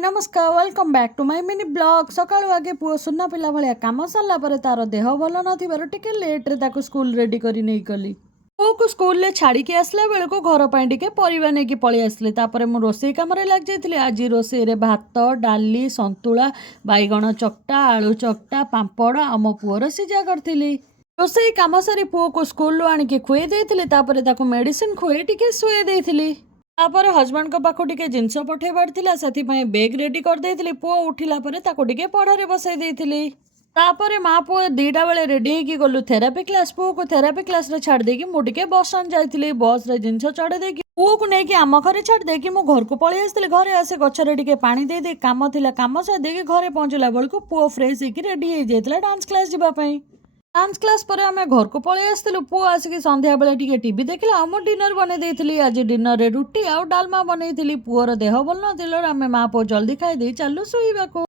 नमस्कार welcome back to my mini blog. सकाळू आगे पुओ सुना पिला भलिया काम सरला परे तार देह भल नथिबारु टिके लेट रे ताको स्कूल रेडी करी नै गली। पुओ को स्कूल ले छाड़ी के आसला बेले को घर पई टिके परिवा नै की पळी आसले। तापरे मु रोसई काम रे लाग जायतिले। आज रोसई रे भात डाली संतुला बैगण चकटा आलू चकटा पांपड़ आ मो पुओर सिजा करथिली। रोसई काम सारी पुओ को स्कूल आनी के खुए देथिले। तापरे ताको मेडिसिन खुए टिके सुए देथिली। तापर हजबैंड को पाखु टिके जिनस पठेबार थिला सेति पई बैग रेडी कर देथिली। पुओ उठिला परे ताको टिके पढ़ारे बसाई देथिली। तापरे माँ पुओ दीटा बेले रेडी होगी गलु थेरापी क्लास। पुओ को थेरापी क्लास रे छाड़ देकी मु टिके बसन जाइथिली। बस रे जिनस चढ़े देकी पुओ को नेकी आम घरे छाड़ देकी मु घर को पळी आस्थिली। घरे आसे गछरे टिके पानी दे दे काम थिला काम सा देकी घरे पहुंचला बेलको पुओ फ्रेश होकी रेडी हो जाइथिला डांस क्लास जिबा पई। डांस क्लास पर आम घर को पळी आसलु। पुओ आसिक संध्या बेले टिके टीवी देखला। आ डिनर बने देथिली। आज डिनर रे रुटी आ डालमा बनेइथिली। पुओर देह भल नथिला आमे माँ पुओ जल्दी खाई दे चालू शुईबाको।